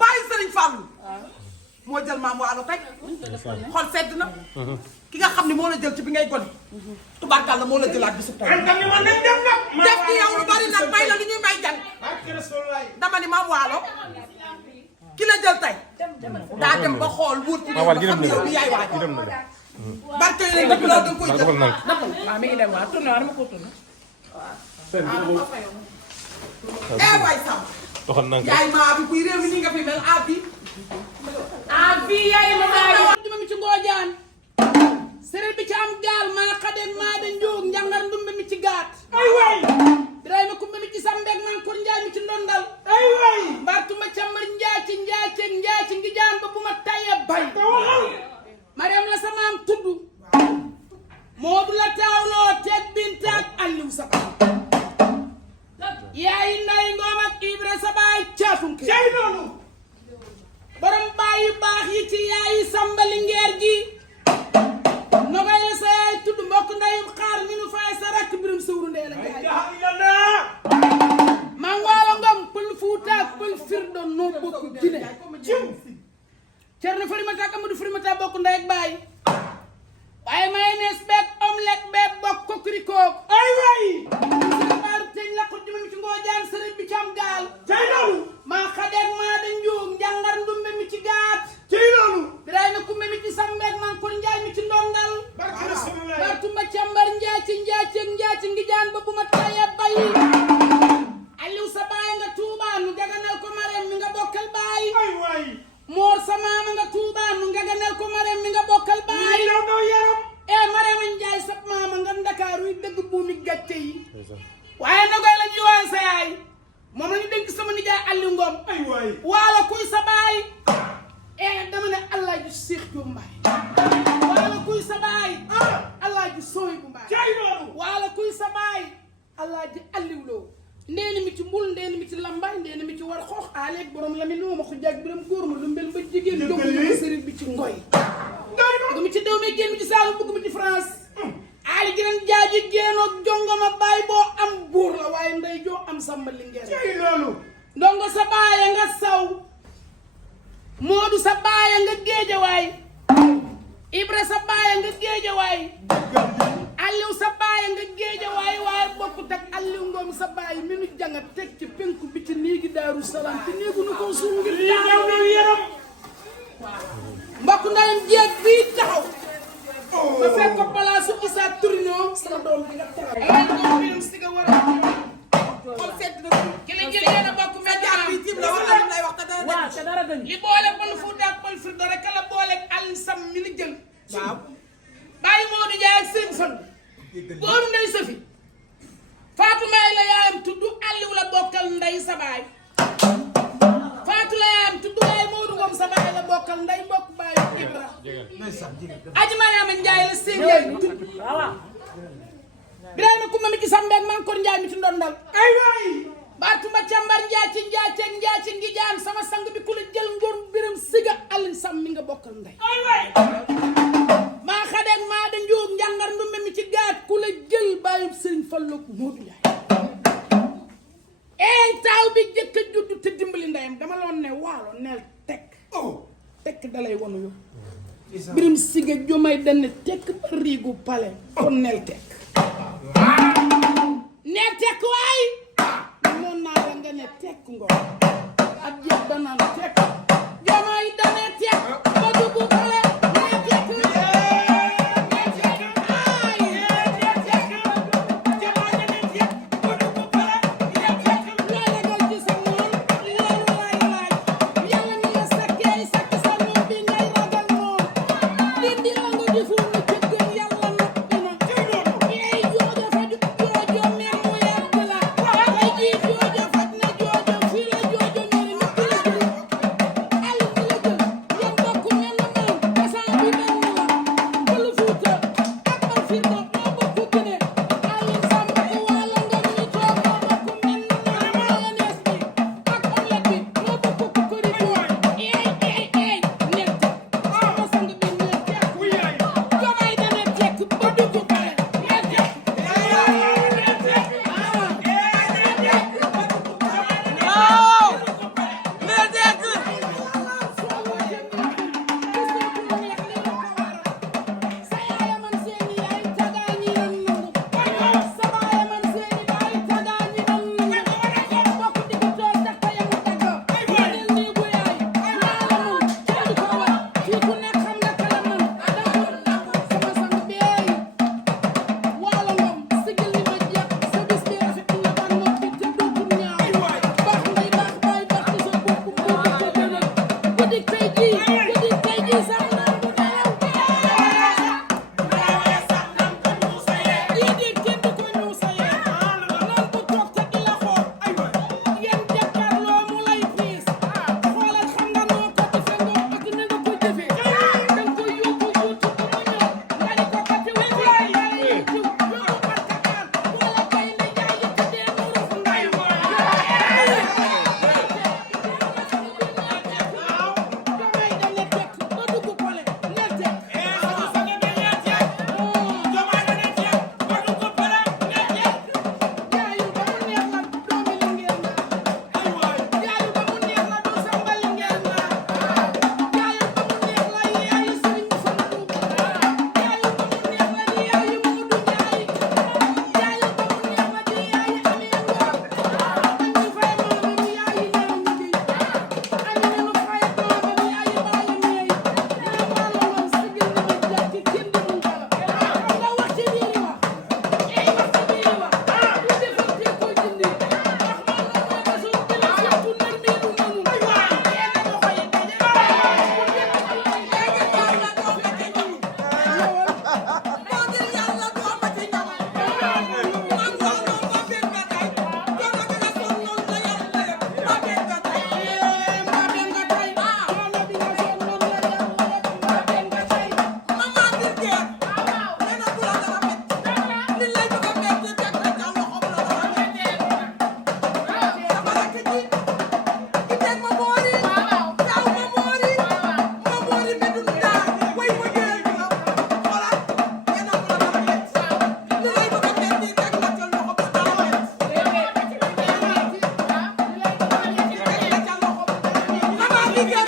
bàyyi Serigne Fallou moo jël maam waalo tey xol sedd na ki nga xam ne moo la jël ci bi ngay gone tubaarkàlla moo la jëlaat bisu tey def ci yow lu bari nag may la lu ñuy may jàng dama ni maam waalo ki la jël tey daa dem ba xool wuur ci ba xam ne yow bi yaay waaj barke yi leen depuis loolu da nga koy jël waaw mi ngi dem waaw tourné war ma ko tourné waay Sam yaay maa bi kuy réew mi ni nga fi mel fii yaay ma duma mi ci ngoojaan séréer bi ci am gaal maa xadeen maa da njóog njangar ndumbe mi ci gaat ay waay Birayma kumbe mi ci sambeeg man kor njaay mi ci ndondal ay waay mbartuma cambar njaaci njaaci ngi jaan ba bu ma taye bay Mariam la samaam tudd Moodu la taawloo teeg bintaak Aliou sa yaay nday ngoom ak Ibra sa baay caafunke cay noonu borom baay yu baax yi ci yaayi sambali ngeer gi nogay la sa yaay tudd mbokk ndayum xaar mi nu faay sa rakk birum sëwru ndee la njaay man waalo ngom pël fuutaak pël firdo noo bokk jine Cerno Farimata ak Amadou Farimata bokk ndey ak baay waaye mayonnaise beeg omelette beeg bokk kokurikook ay waay baaru teñ la ko juma mi ci ngoojaan sëriñ bi ci am gaal cay loolu maa xadeeg maa da njuum njàngar ndumbe mi ci gaat cay loolu Birayma kumbe mi ci sambeeg man kon njaay mi ci ndondal bartumba càmbar njaaci ngi jaan ba bu ma taye bay Aliou sa baay nga Tuuba nu jaganal ko Marème mi nga bokkal baay ay waay Moor sa maama nga Tuuba nu jaganal ko Marème mi nga bokkal baay Marème Njaay sa maama nga Ndakaaru yi dëgg buumi gàcce yi waaye ndogoy lañuy woowee sa yaay moom lañu dénk sama nijaay Aliou Ngom ay waay waalo kuy sa baay dama ne allah ji Seex Jóob Mbaay waalo kuy sa baay allah ji sooy bu Mbaay waalo kuy sa baay allah ji Aliou Lo ndeeni mi ci mbul ndeeni mi ci lambaay ndeeni mi ci war xoox aaleeg borom la mi nuuma xu jaag biram góor ma lu mbel ba jigéen jóg ma sëriñ bi ci ngoy bëgg mi ci dew mi génn mi ci Saalum bëgg mi ci France aali giran jaaji géenoog jongoma baay boo am buur la waaye ndey joo am samba lingeer loolu ndongo sa baaya nga saw Moodu sa baaya nga géejawaay Ibra sa baaya nga géejawaay Aliou sa baaya nga géejawaay waaye bokkut ak Aliou Ngom sa baay mi nu janga teg ci penku bi ci néegi Daaru Salaam te néegu nu ko suul ngir yaram mbokk ndayam jeeg bii taxaw ba fekk ko palaasu Issa Tourino sama doom bi nga taxaw ay doom bi si nga war a xol sedd na ki la jël yéen a bokk mais jaar bi tim la wala lay wax te dara dañ li boole pël Fuuta ak pël Firdo rek la boole ak Aliou Sam mi ni jël waaw bàyyi Modou Ndiaye ak seen fan booru ndey Safi Fatou May la yaayam tudd Aliou la bokkal ndey sa baay Fatou la yaayam tudd waaye Modou Ngom sa baay la bokkal ndey mbokk baayu Ibra Aji Mariama Ndiaye la seen yaay tudd Birayma kumba mi ci sambeeg man kon Ndiaye mi ci ndondal ay waay Batumba càmbar njaaci ngi jaan sama sang bi ku la jël ngor biram siga Aliou Sam mi nga bokkal ndey ay waay maa xadeeg maa da njóog njàngar ndumbe mi ci gaat ku la jël bàyyum sëriñ Fallu Moodu Njaay taaw bi jëkk a juddu te dimbali ndeyam dama loon ne waalo neel tekk dalay wonu yo biram siga jomay dana tekk ba riigu pale kon neel tekk neel tekk waay noon naa la nga ne tekk ngor ak jeeg danaan tekk jomay dana tekk ba duggu pale liggéey